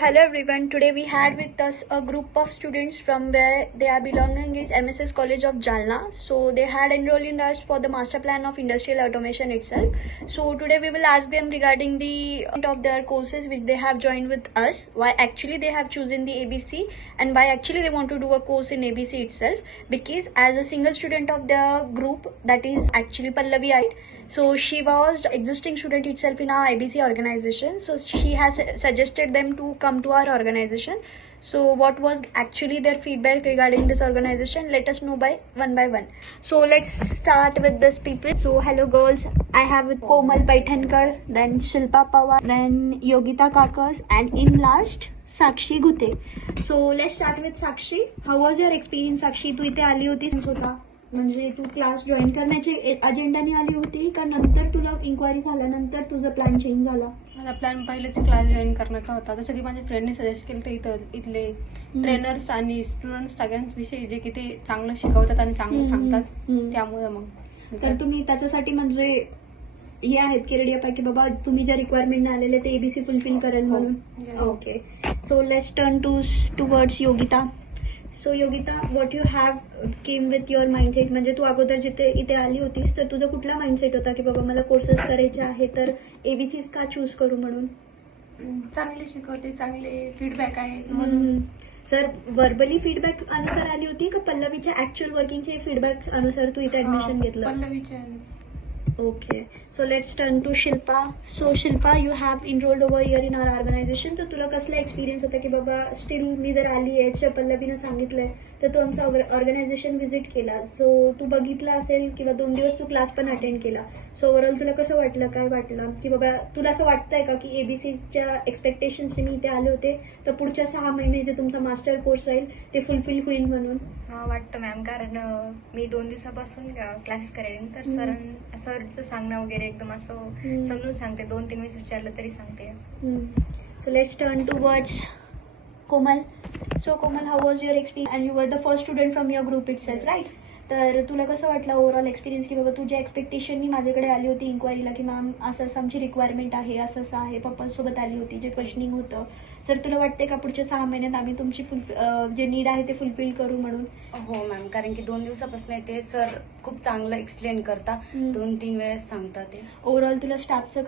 hello everyone. Today we had with us a group of students from where they are belonging is MSS College of Jalna. So they had enrolled in us for the master plan of industrial automation itself. So today we will ask them regarding the of their courses which they have joined with us, why actually they have chosen the ABC and why actually they want to do a course in ABC itself. Because as a single student of the group, that is actually Pallavi, right? So she was existing student itself in our IBC organization. So she has suggested them to come to our organization. So what was actually their feedback regarding this organization? Let us know by one. So let's start with this people. So hello girls, I have with Komal Paithankar, then Shilpa Pawar, then Yogita Kakas, and in last Sakshi Gute. So let's start with Sakshi. How was your experience, Sakshi? तू इथे आली होती स्वतः, म्हणजे तू class join करण्याचे अजेंडाने आली होती का नंतर तुला इन्क्वायरी झाल्यानंतर तुझा प्लॅन चेंज झाला? माझा प्लॅन पहिलेच क्लास जॉईन करण्याचा होता. जसं की माझ्या फ्रेंडने सजेस्ट केलं तर इथले ट्रेनर्स आणि स्टुडंट्स सगळ्यांविषयी जे की ते चांगलं शिकवतात आणि चांगलं सांगतात, त्यामुळे मग तर तुम्ही त्याच्यासाठी म्हणजे हे आहेत की रेडी आहे की बाबा तुम्ही ज्या रिक्वायरमेंट आलेले ते एबीसी फुलफिल करेल म्हणून? Okay. So let's turn towards Yogita. So Yogita, what you have came with your mindset? म्हणजे तू अगोदर जिथे इथे आली होतीस तर तुझा कुठला माइंडसेट होता की बाबा मला कोर्सेस करायचे आहे तर एबीसीज का चूज करू म्हणून? चांगले शिकवते, चांगले फीडबॅक आहे म्हणून. सर वर्बली फीडबॅक अनुसार आली होती का पल्लवीच्या ऍक्च्युअल वर्किंगचे फीडबॅक अनुसार तू इथे ऍडमिशन घेतलं? पल्लवीच्या. Okay, so let's turn to Shilpa. So Shilpa, you have enrolled over here in our organization. तर तुला कसला एक्सपिरियन्स होता की बाबा स्टील मी जर आली आहे पल्लवीनं सांगितलंय तर तू आमचा ऑर्गनायझेशन व्हिजिट केला, सो तू बघितला असेल किंवा 2 दिवस तू क्लास पण अटेंड केला. सो ओव्हरऑल तुला कसं वाटलं, काय वाटलं की बाबा तुला असं वाटतंय का की एबीसीच्या एक्सपेक्टेशन्सने मी इथे आले होते तर पुढच्या 6 महिने जे तुमचा मास्टर कोर्स राहील ते फुलफिल होईल म्हणून? हा वाटतं मॅम, कारण मी 2 दिवसापासून क्लासेस करेन तर सरचं सांगणं वगैरे एकदम असं समजून सांगते. 2-3 वेळेस विचारलं तरी सांगते. So let's turn towards Komal. So Komal, how was your experience? And you were the first student from your group itself, right? तर तुला कसं वाटलं ओव्हरऑल एक्सपिरियन्स की बाबा तुझ्या एक्सपेक्टेशननी माझ्याकडे आली होती इन्क्वायरीला की मॅम असं असं आमची रिक्वायरमेंट आहे, असं असं आहे, पप्पांसोबत आली होती, जे क्वेश्चनिंग होतं. तर तुला वाटते का पुढच्या 6 महिन्यात आम्ही तुमची जे नीड आहे ते फुलफिल करू म्हणून? हो मॅम, कारण की 2 दिवसापासून ते सर खूप चांगलं एक्सप्लेन करतात, 2-3 वेळेस सांगतात ते. ओव्हरऑल तुला स्टाफचं